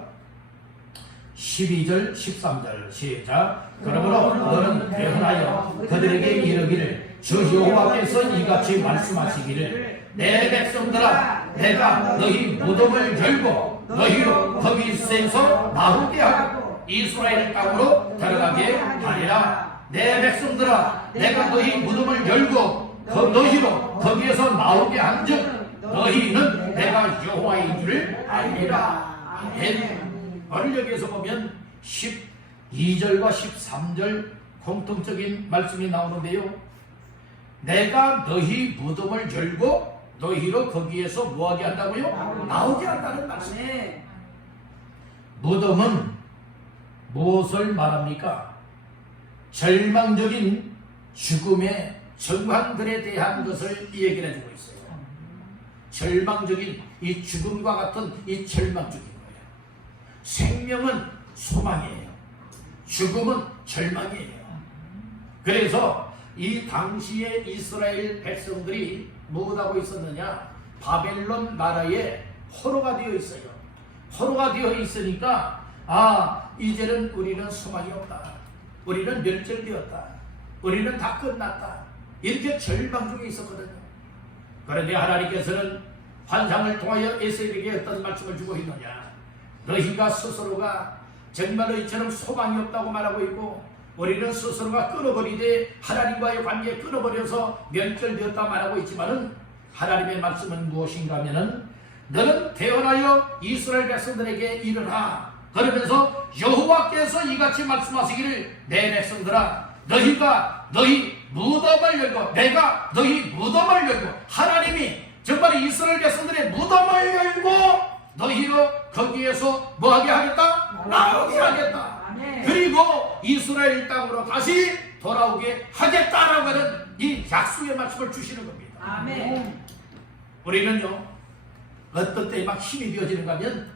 12절 13절 시작. 그러므로 너는 대언하여 그들에게 이르기를 주 여호와께서 이같이 말씀하시기를 내 백성들아, 내가 너희 무덤을 열고 너희로 거기 있으면서 나오게 하고 이스라엘 땅으로 들어가게 하리라. 내 백성들아, 내가 너희 무덤을 열고 너희로 거기에서 나오게 한즉 너희는 내가 여호와인 줄을 알리라. 아멘. 오늘 여기에서 보면 12절과 13절 공통적인 말씀이 나오는데요. 내가 너희 무덤을 열고 너희로 거기에서 뭐하게 한다고요? 나오게 한다는 말씀. 무덤은 무엇을 말합니까? 절망적인 죽음의 정황들에 대한 것을 이 얘기를 해주고 있어요. 절망적인 이 죽음과 같은 이 절망적인 거예요. 생명은 소망이에요. 죽음은 절망이에요. 그래서 이 당시에 이스라엘 백성들이 뭐하고 있었느냐? 바벨론 나라에 포로가 되어 있어요. 포로가 되어 있으니까 이제는 우리는 소망이 없다. 우리는 멸절되었다. 우리는 다 끝났다. 이렇게 절망 중에 있었거든요. 그런데 하나님께서는 환상을 통하여 에스겔에게 어떤 말씀을 주고 있느냐? 너희가 스스로가 정말로 이처럼 소망이 없다고 말하고 있고 우리는 스스로가 끊어버리되 하나님과의 관계 끊어버려서 멸절되었다 말하고 있지만은 하나님의 말씀은 무엇인가 하면은 너는 태어나여 이스라엘 백성들에게 일어나 그러면서 여호와께서 이같이 말씀하시기를 내 백성들아 너희가 너희 무덤을 열고 내가 너희 무덤을 열고 하나님이 정말 이스라엘 백성들의 무덤을 열고 너희로 거기에서 뭐하게 하겠다? 나오게 하겠다. 그리고 이스라엘 땅으로 다시 돌아오게 하겠다라고 하는 이 약속의 말씀을 주시는 겁니다. 아멘. 우리는요 어떤 때에 막 힘이 되어지는가 하면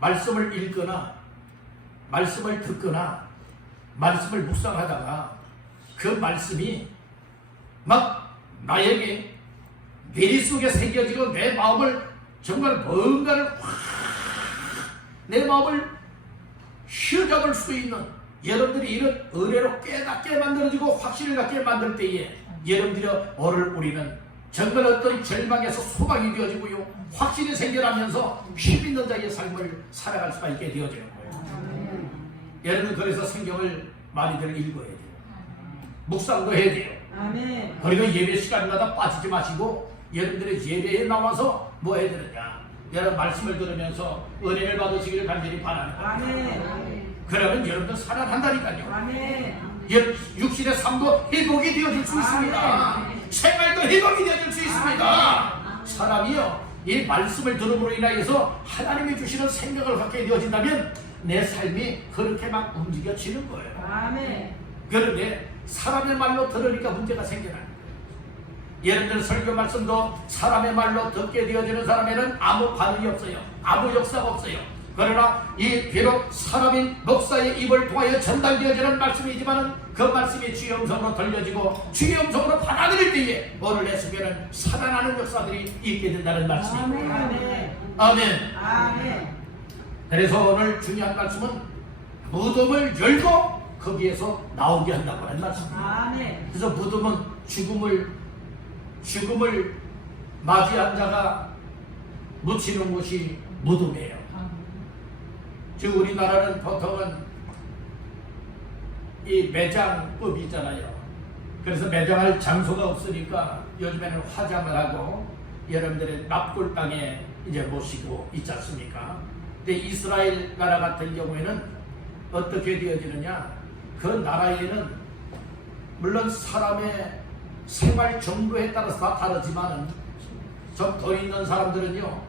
말씀을 읽거나 말씀을 듣거나 말씀을 묵상하다가 그 말씀이 막 나에게 뇌리 속에 새겨지고 내 마음을 정말 뭔가를 내 마음을 휘어잡을 수 있는 여러분들이 이런 은혜로 깨닫게 만들어지고 확신을 갖게 만들 때에 여러분들이 오늘 우리는 정말 어떤 절망에서 소망이 되어지고요 확신이 생겨나면서 힘 있는 자의 삶을 살아갈 수가 있게 되어지는 거예요. 여러분 그래서 성경을 많이들 읽어야 돼요. 묵상도 해야 돼요. 그리고 예배 시간마다 빠지지 마시고 여러분들의 예배에 나와서 뭐 해야 되느냐 여러분 말씀을 들으면서 은혜를 받으시기를 간절히 바랍니다. 그러면 여러분들 살아간다니까요. 육신의 삶도 회복이 되어질 수 있습니다. 생활도 회복이 되어질 수 있습니다. 사람이요 이 말씀을 들음으로 인하여서 하나님이 주시는 생각을 갖게 되어진다면 내 삶이 그렇게 막 움직여지는 거예요. 그런데 사람의 말로 들으니까 문제가 생겨나는 거예요. 여러분들 설교 말씀도 사람의 말로 듣게 되어지는 사람에는 아무 반응이 없어요. 아무 역사가 없어요. 그러나 이 비록 사람인 목사의 입을 통하여 전달되어지는 말씀이지만 그 말씀이 주의 음성으로 들려지고 주의 음성으로 받아들일 때에 오늘 내 속에는 살아나는 역사들이 있게 된다는 말씀입니다. 아멘. 그래서 오늘 중요한 말씀은 무덤을 열고 거기에서 나오게 한다고 하는 말씀입니다. 그래서 무덤은 죽음을 맞이한 자가 묻히는 곳이 무덤이에요. 즉 우리나라는 보통은 이 매장법이 있잖아요. 그래서 매장할 장소가 없으니까 요즘에는 화장을 하고 여러분들의 납골 땅에 이제 모시고 있지 않습니까? 근데 이스라엘 나라 같은 경우에는 어떻게 되어지느냐? 그 나라에는 물론 사람의 생활 정도에 따라서 다 다르지만은 좀 돈 있는 사람들은요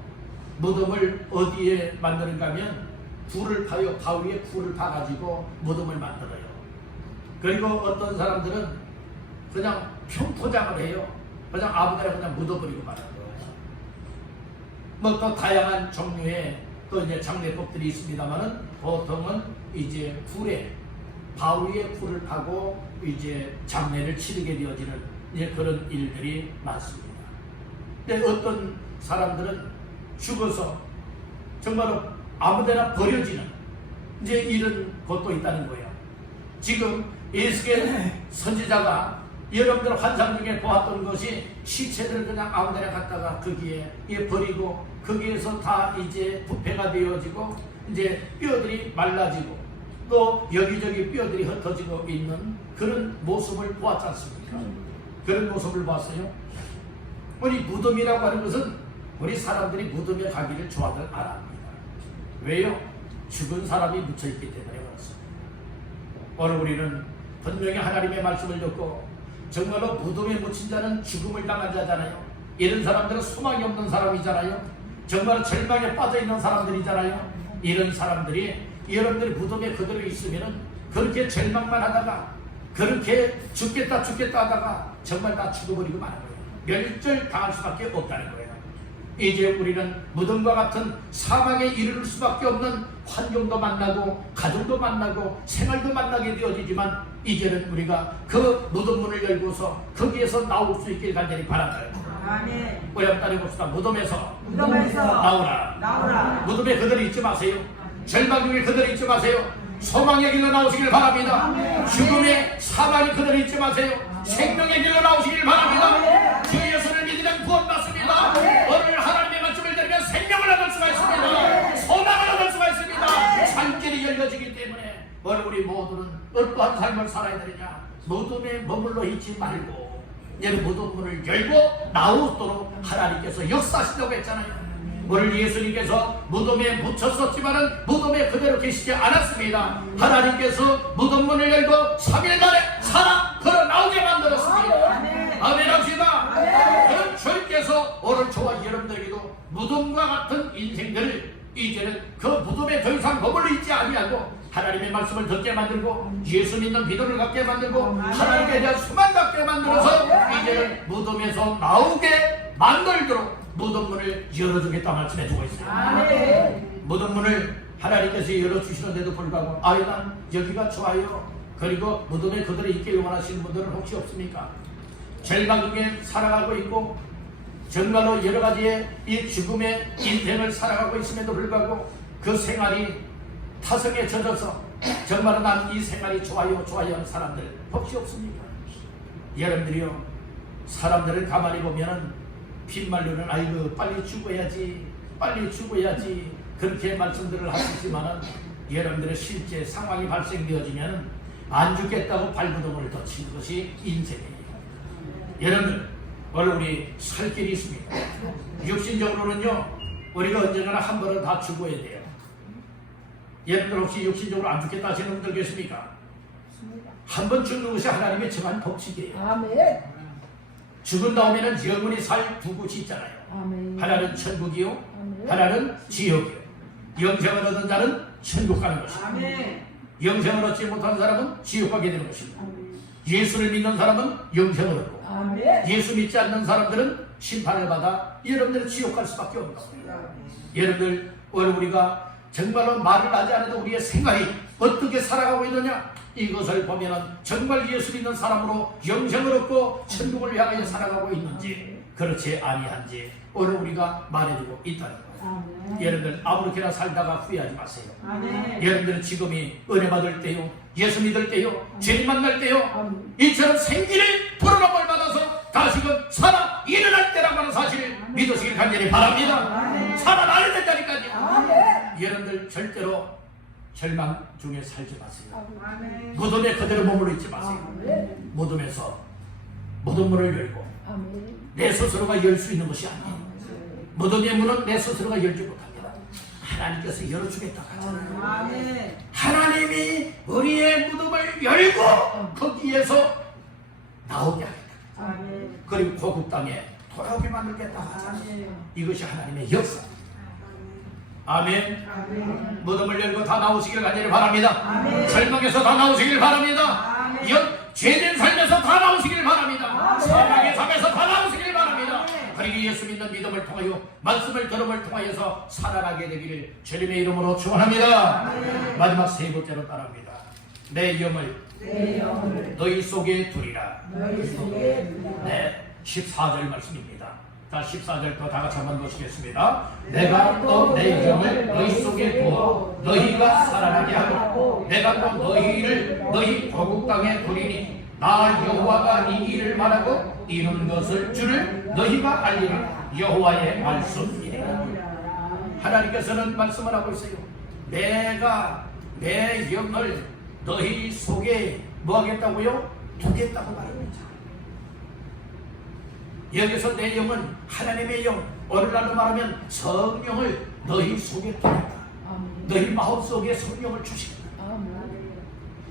무덤을 어디에 만드는가 하면 굴을 파요. 바위에 굴을 파가지고 무덤을 만들어요. 그리고 어떤 사람들은 그냥 평포장을 해요. 그냥 아무데나 그냥 묻어버리고 말아요. 뭐 또 다양한 종류의 또 이제 장례법들이 있습니다만은 보통은 이제 바위에 굴을 파고 이제 장례를 치르게 되어지는 이제 그런 일들이 많습니다. 근데 어떤 사람들은 죽어서 정말로 아무데나 버려지는 이제 이런 것도 있다는 거예요. 지금 에스겔 선지자가 여러분들 환상 중에 보았던 것이 시체들을 그냥 아무데나 갖다가 거기에 버리고 거기에서 다 이제 부패가 되어지고 이제 뼈들이 말라지고 또 여기저기 뼈들이 흩어지고 있는 그런 모습을 보았지 않습니까? 그런 모습을 봤어요. 우리 무덤이라고 하는 것은 우리 사람들이 무덤에 가기를 좋아들 안 합니다. 왜요? 죽은 사람이 묻혀있기 때문에 그렇습니다. 오늘 우리는 분명히 하나님의 말씀을 듣고 정말로 무덤에 묻힌 자는 죽음을 당한 자잖아요. 이런 사람들은 소망이 없는 사람이잖아요. 정말 절망에 빠져있는 사람들이잖아요. 이런 사람들이 여러분들이 무덤에 그대로 있으면 그렇게 절망만 하다가 그렇게 죽겠다 하다가 정말 다 죽어버리고 마는 거예요. 멸절 당할 수밖에 없다는 거예요. 이제 우리는 무덤과 같은 사망에 이르를 수밖에 없는 환경도 만나고 가정도 만나고 생활도 만나게 되어지지만 이제는 우리가 그 무덤 문을 열고서 거기에서 나올 수 있길 간절히 바란다. 아멘. 우리 한번 따라해봅시다. 무덤에서 나오라. 나오라. 무덤에 그대로 있지 마세요. 절망 중에 그대로 있지 마세요. 소망의 길로 나오시길 바랍니다. 죽음의 사망이 그대로 있지 마세요. 생명의 길로 나오시길 바랍니다. 주 예수를 믿으면 구원받습니다. 오늘 하나님의 말씀을 들으면 생명을 얻을 수가 있습니다. 소망을 얻을 수가 있습니다. 산길이 열려지기 때문에 오늘 우리 모두는 어떠한 삶을 살아야 되느냐. 무덤에 머물러 있지 말고 여러분 무덤 문을 열고 나오도록 하나님께서 역사하시려고 했잖아요. 오늘 예수님께서 무덤에 묻혔었지만은 무덤에 그대로 계시지 않았습니다. 하나님께서 무덤 문을 열고 3일 만에 살아 걸어 나오게 만들었습니다. 아멘 합시다. 그런 주님께서 오늘 저와 여러분들에게도 무덤과 같은 인생들을 이제는 그 무덤에 더 이상 머물러 있지 아니하고 하나님의 말씀을 듣게 만들고 예수 믿는 믿음을 갖게 만들고 하나님께 대한 소망 갖게 만들어서 이제는 무덤에서 나오게 만들도록 무덤문을 열어주겠다 말씀해주고 있어요. 무덤문을 하나님께서 열어주시는데도 불구하고 난 여기가 좋아요. 그리고 무덤에 그대로 있게 원하시는 분들은 혹시 없습니까? 절망 중에 살아가고 있고 정말로 여러 가지의 이 죽음의 인생을 살아가고 있음에도 불구하고 그 생활이 타성에 젖어서 정말로 난 이 생활이 좋아요 하는 사람들 혹시 없습니까? 여러분들이요, 사람들을 가만히 보면은 빈말로는 아이고 빨리 죽어야지 그렇게 말씀들을 하시지만은 여러분들의 실제 상황이 발생되어지면 안 죽겠다고 발버둥을 더 치는 것이 인생이에요. 여러분들 오늘 우리 살 길이 있습니다. 육신적으로는요 우리가 언젠가나 한 번은 다 죽어야 돼요. 여러분들 혹시 육신적으로 안 죽겠다 하시는 분들 계십니까? 한 번 죽는 것이 하나님의 정한 법칙이에요. 아멘. 죽은 다음에는 영원히 살 두 곳이 있잖아요. 아멘. 하나는 천국이요, 아멘. 하나는 지옥이요. 영생을 얻은 자는 천국 가는 것입니다. 아멘. 영생을 얻지 못한 사람은 지옥 가게 되는 것입니다. 아멘. 예수를 믿는 사람은 영생을 얻고 아멘. 예수 믿지 않는 사람들은 심판을 받아 여러분들은 지옥 갈 수밖에 없는 겁니다. 여러분들 오늘 우리가 정말로 말을 하지 않아도 우리의 생활이 어떻게 살아가고 있느냐 이것을 보면은 정말 예수 믿는 사람으로 영생을 얻고 천국을 향하여 살아가고 있는지 그렇지 아니한지 오늘 우리가 말해주고 있다는 거예요. 아멘. 여러분들 아무렇게나 살다가 후회하지 마세요. 아멘. 여러분들은 지금이 은혜 받을 때요, 예수 믿을 때요, 죄인 만날 때요, 아멘. 이처럼 생기를 불어넣음을 받아서 다시금 살아 일어날 때라고 하는 사실을 믿으시길 간절히 바랍니다. 아멘. 살아나야 된다니까요. 아멘. 여러분들 절대로 절망 중에 살지 마세요. 아멘. 무덤에 그대로 머물러 있지 마세요. 아멘. 무덤에서 무덤문을 열고 아멘. 내 스스로가 열 수 있는 것이 아니에요. 무덤의 문은 내 스스로가 열지 못합니다. 하나님께서 열어주겠다 하잖아요. 아멘. 하나님이 우리의 무덤을 열고 거기에서 나오게 하겠다. 아멘. 그리고 고국 땅에 돌아오게 만들겠다 하잖아요. 아멘. 이것이 하나님의 역사. 아멘. 아멘. 무덤을 열고 다 나오시길 간절히 바랍니다. 아멘. 절망에서 다 나오시길 바랍니다. 아멘. 죄된 삶에서 다 나오시길 바랍니다. 아멘. 사랑의 삶에서 다 나오시길 바랍니다. 아멘. 그리고 예수 믿는 믿음을 통하여 말씀을 들음을 통하여서 살아가게 되기를 주님의 이름으로 축원합니다. 아멘. 마지막 세 번째로 따라합니다. 내 영을 내 영을 너희 속에 두리라. 너희 속에 두리라. 네, 14절 말씀입니다. 자, 14절 더 다 같이 한번 보시겠습니다. 내가 또 내 영을 너희 속에 두어 너희가 살아나게 하고 내가 또 너희를 너희 고국 땅에 두리니 나 여호와가 이 일을 말하고 이룬 것을 주를 너희가 알리라. 여호와의 말씀이니라. 하나님께서는 말씀을 하고 있어요. 내가 내 영을 너희 속에 뭐 하겠다고요? 두겠다고 말합니다. 여기서 내 영은 하나님의 영, 오늘날로 말하면 성령을 너희 속에 두겠다. 너희 마음속에 성령을 주시고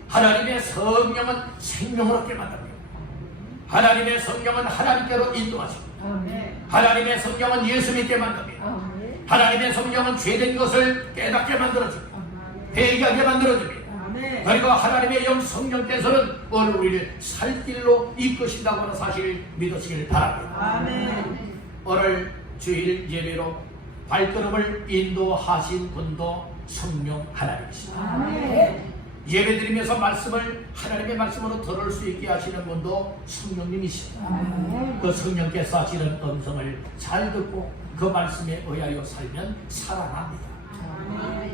하나님의 성령은 생명을 얻게 만듭니다. 하나님의 성령은 하나님께로 인도하시고 하나님의 성령은 예수 믿게 만듭니다. 하나님의 성령은 죄된 것을 깨닫게 만들어줍니다. 회개하게 만들어줍니다. 그리고 하나님의 영 성령께서는 오늘 우리를 살 길로 이끄신다고 하는 사실을 믿으시길 바랍니다. 오늘 주일 예배로 발걸음을 인도하신 분도 성령 하나님이십니다. 예배드리면서 말씀을 하나님의 말씀으로 들을 수 있게 하시는 분도 성령님이십니다. 그 성령께서 하시는 음성을 잘 듣고 그 말씀에 의하여 살면 살아납니다.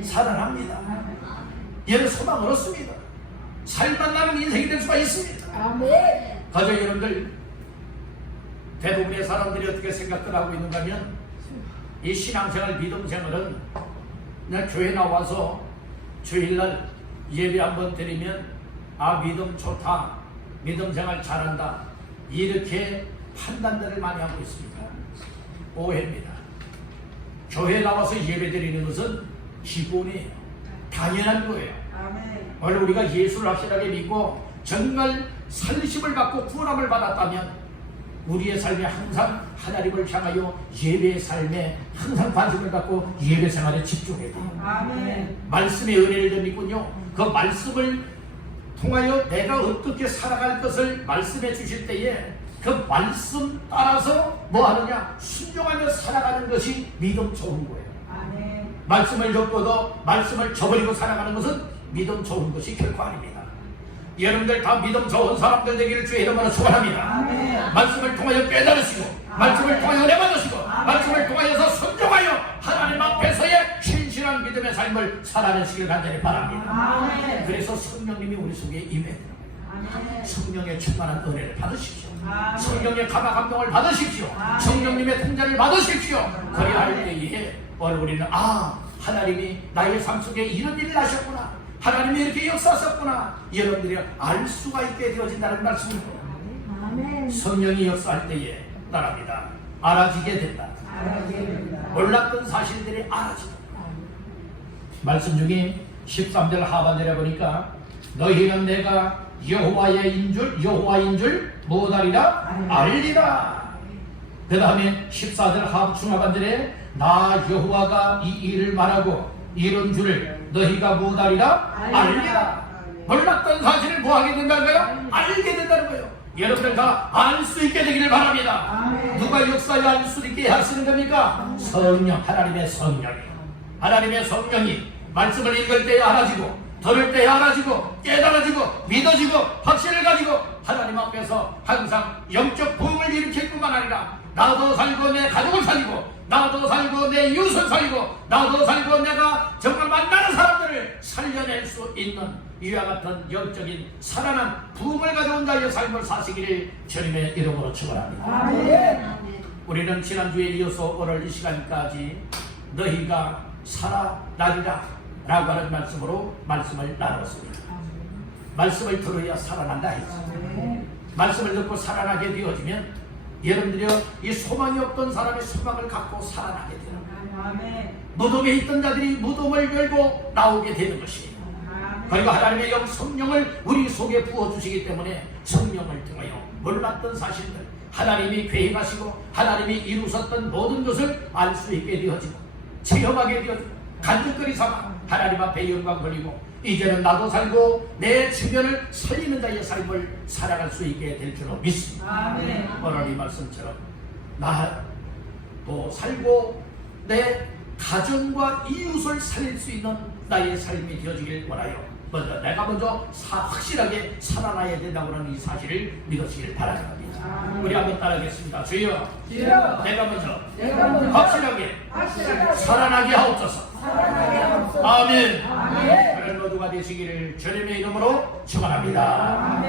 살아납니다. 얘는 소망을 얻습니다. 살만 나는 인생이 될 수가 있습니다. 가족 여러분들, 대부분의 사람들이 어떻게 생각을 하고 있는가 하면 이 신앙생활 믿음생활은 그냥 교회 나와서 주일날 예배 한번 드리면 믿음 좋다, 믿음생활 잘한다, 이렇게 판단들을 많이 하고 있습니다. 오해입니다. 교회 나와서 예배 드리는 것은 기본이에요. 당연한 거예요. 오늘 우리가 예수를 확실하게 믿고 정말 살리심을 받고 구원함을 받았다면 우리의 삶에 항상 하나님을 향하여 예배의 삶에 항상 관심을 갖고 예배 생활에 집중해야 돼요. 말씀의 은혜를 좀 믿군요. 그 말씀을 통하여 내가 어떻게 살아갈 것을 말씀해 주실 때에 그 말씀 따라서 뭐 하느냐? 순종하며 살아가는 것이 믿음 좋은 거예요. 말씀을 접고도 말씀을 저버리고 살아가는 것은 믿음 좋은 것이 결코 아닙니다. 여러분들 다 믿음 좋은 사람들 되기를 주의 이름으로 축원합니다. 말씀을 통하여 깨달으시고 말씀을 통하여 은혜 받으시고 말씀을 통하여서 순종하여 하나님 앞에서의 신실한 믿음의 삶을 살아내시길 간절히 바랍니다. 그래서 성령님이 우리 속에 임해요. 성령의 충만한 은혜를 받으십시오. 성령의 감화 감동을 받으십시오. 성령님의 통제를 받으십시오. 그리할 때에 오늘 우리는 하나님이 나의 삶 속에 이런 일을 하셨구나, 하나님이 이렇게 역사하셨구나, 여러분들이 알 수가 있게 되어진다는 말씀입니다. 성령이 역사할 때에 따라합니다. 알아지게 된다. 몰랐던 사실들이 알아진다. 말씀 중에 13절 하반절에 보니까 너희는 내가 여호와인 줄 못알리라 알리라. 그 다음에 14절 중하반절에 나 여호와가 이 일을 말하고 이런 줄을 너희가 못알리라 알리라. 몰랐던 사실을 뭐하게 된다는 거예요? 알게 된다는 거예요. 여러분들 다 알 수 있게 되기를 바랍니다. 누가 역사에 알 수 있게 하시는 겁니까? 성령, 하나님의 성령이. 하나님의 성령이 말씀을 읽을 때에 알아지고 들을 때에 알아지고 깨달아지고 믿어지고 확신을 가지고 하나님 앞에서 항상 영적 부흥을 일으킬 뿐만 아니라 나도 살고 내 가족을 살리고 나도 살고 내 이웃을 살리고 나도 살고 내가 정말 만나는 사람들을 살려낼 수 있는 이와 같은 영적인 살아난 부흥을 가져온 자의 삶을 사시기를 주님의 이름으로 축원합니다. 우리는 지난주에 이어서 오늘 이 시간까지 너희가 살아나리라 라고 하는 말씀으로 말씀을 나눴습니다. 말씀을 들어야 살아난다 했습니다. 말씀을 듣고 살아나게 되어지면 여러분들이 이 소망이 없던 사람의 소망을 갖고 살아나게 되는, 무덤에 있던 자들이 무덤을 열고 나오게 되는 것입니다. 그리고 하나님의 영 성령을 우리 속에 부어주시기 때문에 성령을 통하여 몰랐던 사실들, 하나님이 계획하시고 하나님이 이루셨던 모든 것을 알 수 있게 되어지고 체험하게 되어지고 간증거리 삼아 하나님 앞에 영광 돌리고 이제는 나도 살고 내 주변을 살리는 자의 삶을 살아갈 수 있게 될 줄로 믿습니다. 오늘 이 말씀처럼 나도 살고 내 가정과 이웃을 살릴 수 있는 나의 삶이 되어지길 원하여 내가 먼저 확실하게 살아나야 된다고 하는 이 사실을 믿으시길 바랍니다. 우리 한번 따라하겠습니다. 주여, 내가 먼저 확실하게 살아나게 하옵소서. 아멘. 그런 모두가 되시기를 주님의 이름으로 축원합니다.